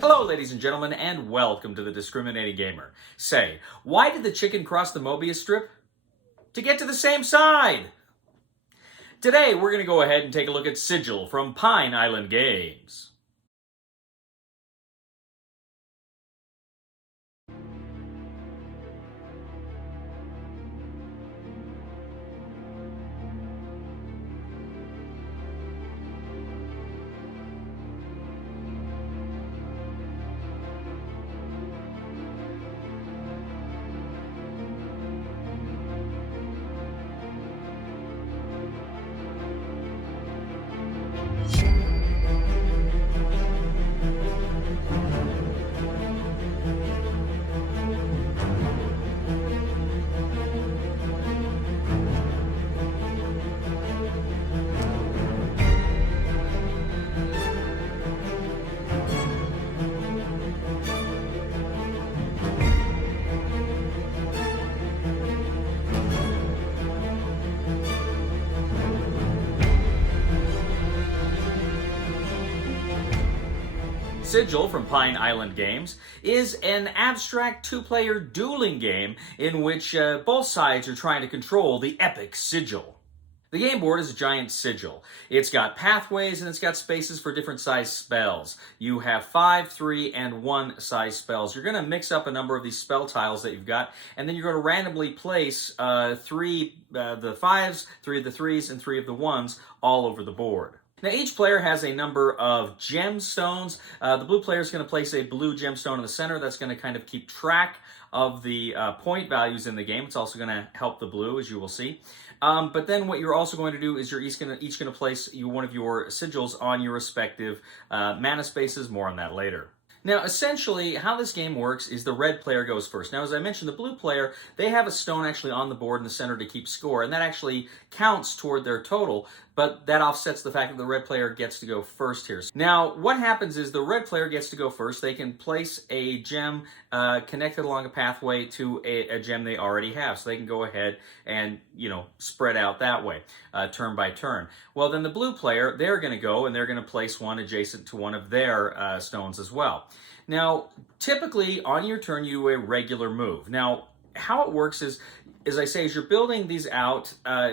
Hello, ladies and gentlemen, and welcome to the Discriminating Gamer. Say, why did the chicken cross the Mobius strip? To get to the same side! Today, we're going to go ahead and take a look at Sigil from Pine Island Games. Sigil from Pine Island Games is an abstract two-player dueling game in which both sides are trying to control the epic Sigil. The game board is a giant sigil. It's got pathways and it's got spaces for different size spells. You have 5, 3, and 1 size spells. You're going to mix up a number of these spell tiles that you've got, and then you're going to randomly place 3 the 5s, 3 of the 3s, and 3 of the 1s all over the board. Now, each player has a number of gemstones. The blue player is going to place a blue gemstone in the center. That's going to kind of keep track of the point values in the game. It's also going to help the blue, as you will see. But then what you're also going to do is you're each going to place one of your sigils on your respective mana spaces. More on that later. Now, essentially, how this game works is the red player goes first. Now, as I mentioned, the blue player, they have a stone actually on the board in the center to keep score, and that actually counts toward their total, but that offsets the fact that the red player gets to go first here. Now, what happens is the red player gets to go first. They can place a gem connected along a pathway to a gem they already have, so they can go ahead and, spread out that way, turn by turn. Well, then the blue player, they're going to go and they're going to place one adjacent to one of their stones as well. Now, typically on your turn, you do a regular move. Now, how it works is, as I say, as you're building these out,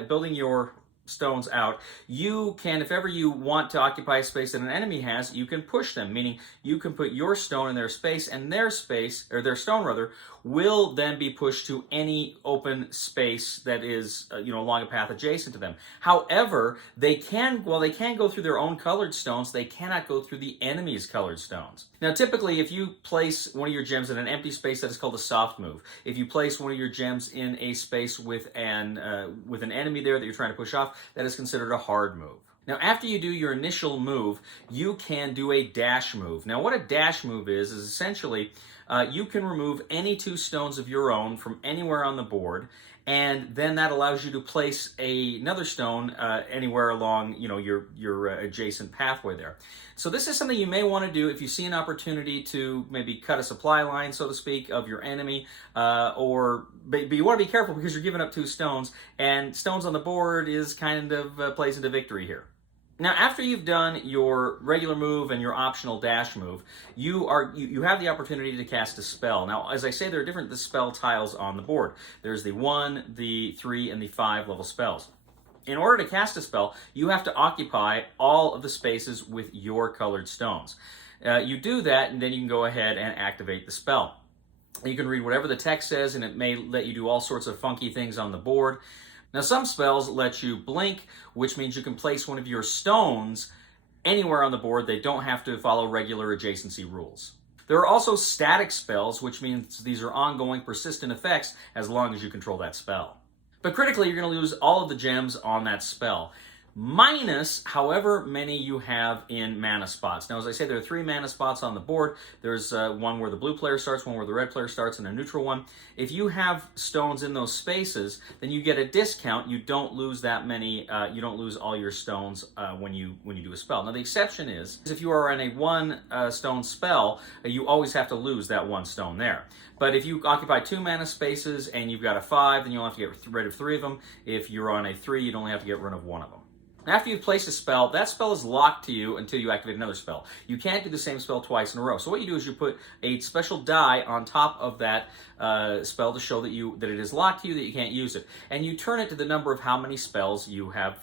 building your stones out, you can, if ever you want to occupy a space that an enemy has, you can push them, meaning you can put your stone in their space, and their space, or their stone rather, will then be pushed to any open space that is, along a path adjacent to them. However, while they can go through their own colored stones, they cannot go through the enemy's colored stones. Now, typically, if you place one of your gems in an empty space, that is called a soft move. If you place one of your gems in a space with an enemy there that you're trying to push off, that is considered a hard move. Now, after you do your initial move, you can do a dash move. Now, what a dash move is essentially you can remove any 2 stones of your own from anywhere on the board, and then that allows you to place another stone anywhere along, your adjacent pathway there. So this is something you may want to do if you see an opportunity to maybe cut a supply line, so to speak, of your enemy, but you want to be careful because you're giving up 2 stones, and stones on the board is kind of plays into victory here. Now, after you've done your regular move and your optional dash move, you have the opportunity to cast a spell. Now, as I say, there are different spell tiles on the board. There's the 1, the 3, and the 5 level spells. In order to cast a spell, you have to occupy all of the spaces with your colored stones. You do that, and then you can go ahead and activate the spell. You can read whatever the text says, and it may let you do all sorts of funky things on the board. Now, some spells let you blink, which means you can place one of your stones anywhere on the board. They don't have to follow regular adjacency rules. There are also static spells, which means these are ongoing, persistent effects as long as you control that spell. But critically, you're going to lose all of the gems on that spell, minus however many you have in mana spots. Now, as I say, there are 3 mana spots on the board. There's one where the blue player starts, one where the red player starts, and a neutral one. If you have stones in those spaces, then you get a discount. You don't lose that many. You don't lose all your stones when you do a spell. Now, the exception is if you are on a 1 stone spell, you always have to lose that 1 stone there. But if you occupy 2 mana spaces and you've got a 5, then you'll have to get rid of 3 of them. If you're on a 3, you'd only have to get rid of 1 of them. After you've placed a spell, that spell is locked to you until you activate another spell. You can't do the same spell twice in a row. So what you do is you put a special die on top of that spell to show that it is locked to you, that you can't use it. And you turn it to the number of how many spells you have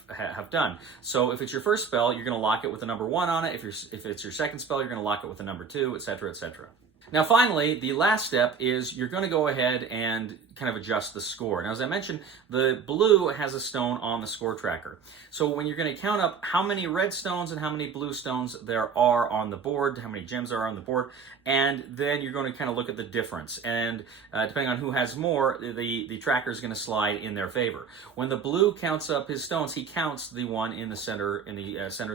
done. So if it's your first spell, you're going to lock it with the number 1 on it. If it's your second spell, you're going to lock it with the number 2, etc., etc. Now finally, the last step is you're going to go ahead and kind of adjust the score. Now as I mentioned, the blue has a stone on the score tracker. So when you're going to count up how many red stones and how many blue stones there are on the board, how many gems are on the board, and then you're going to kind of look at the difference. And depending on who has more, the tracker is going to slide in their favor. When the blue counts up his stones, he counts the one in the center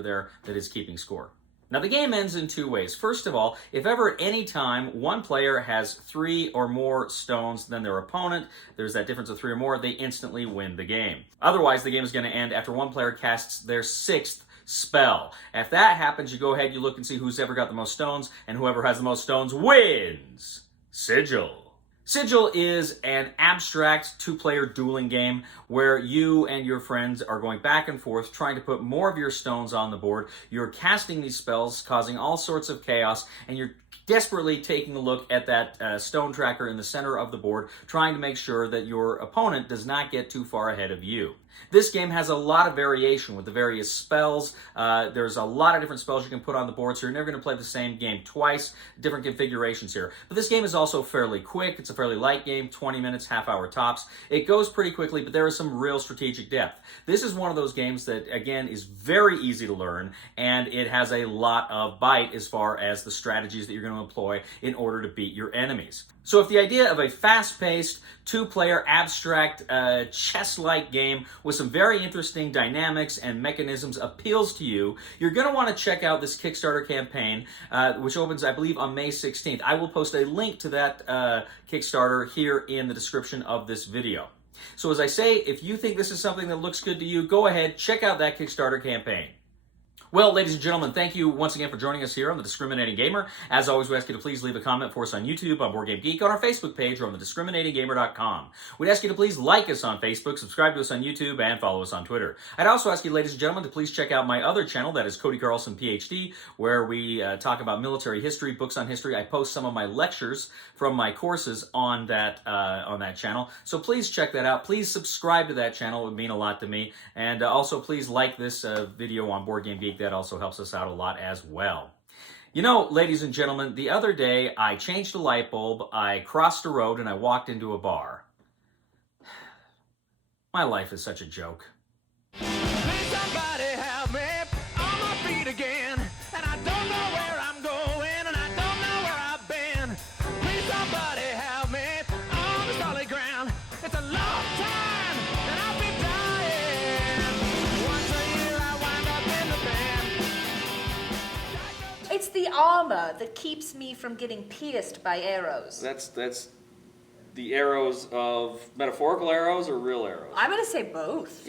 there that is keeping score. Now the game ends in 2 ways. First of all, if ever at any time one player has 3 or more stones than their opponent, there's that difference of 3 or more, they instantly win the game. Otherwise, the game is going to end after one player casts their 6th spell. If that happens, you go ahead, you look and see who's ever got the most stones, and whoever has the most stones wins. Sigil. Sigil is an abstract 2-player dueling game where you and your friends are going back and forth trying to put more of your stones on the board. You're casting these spells, causing all sorts of chaos, and you're desperately taking a look at that stone tracker in the center of the board, trying to make sure that your opponent does not get too far ahead of you. This game has a lot of variation with the various spells. There's a lot of different spells you can put on the board, so you're never going to play the same game twice, different configurations here. But this game is also fairly quick. It's a fairly light game, 20 minutes, half-hour tops. It goes pretty quickly, but there is some real strategic depth. This is one of those games that, again, is very easy to learn, and it has a lot of bite as far as the strategies that you're going to employ in order to beat your enemies. So if the idea of a fast-paced, 2-player, abstract, chess-like game with some very interesting dynamics and mechanisms appeals to you, you're going to want to check out this Kickstarter campaign, which opens, I believe, on May 16th. I will post a link to that Kickstarter here in the description of this video. So as I say, if you think this is something that looks good to you, go ahead, check out that Kickstarter campaign. Well, ladies and gentlemen, thank you once again for joining us here on The Discriminating Gamer. As always, we ask you to please leave a comment for us on YouTube, on Board Game Geek, on our Facebook page, or on thediscriminatinggamer.com. We'd ask you to please like us on Facebook, subscribe to us on YouTube, and follow us on Twitter. I'd also ask you, ladies and gentlemen, to please check out my other channel, that is Cody Carlson, PhD, where we talk about military history, books on history. I post some of my lectures from my courses on that channel. So please check that out. Please subscribe to that channel. It would mean a lot to me. And also, please like this video on Board Game Geek. That also helps us out a lot as well. You know, ladies and gentlemen, the other day I changed a light bulb, I crossed a road, and I walked into a bar. My life is such a joke. Please somebody help me on my feet again, and I don't know where I'm going, and I don't know where I've been. Please somebody help me on the solid ground. It's a long time, and I've been dying. Once a year I wind up in the band. It's the armor that keeps me from getting pierced by arrows. That's the arrows of metaphorical arrows or real arrows? I'm going to say both.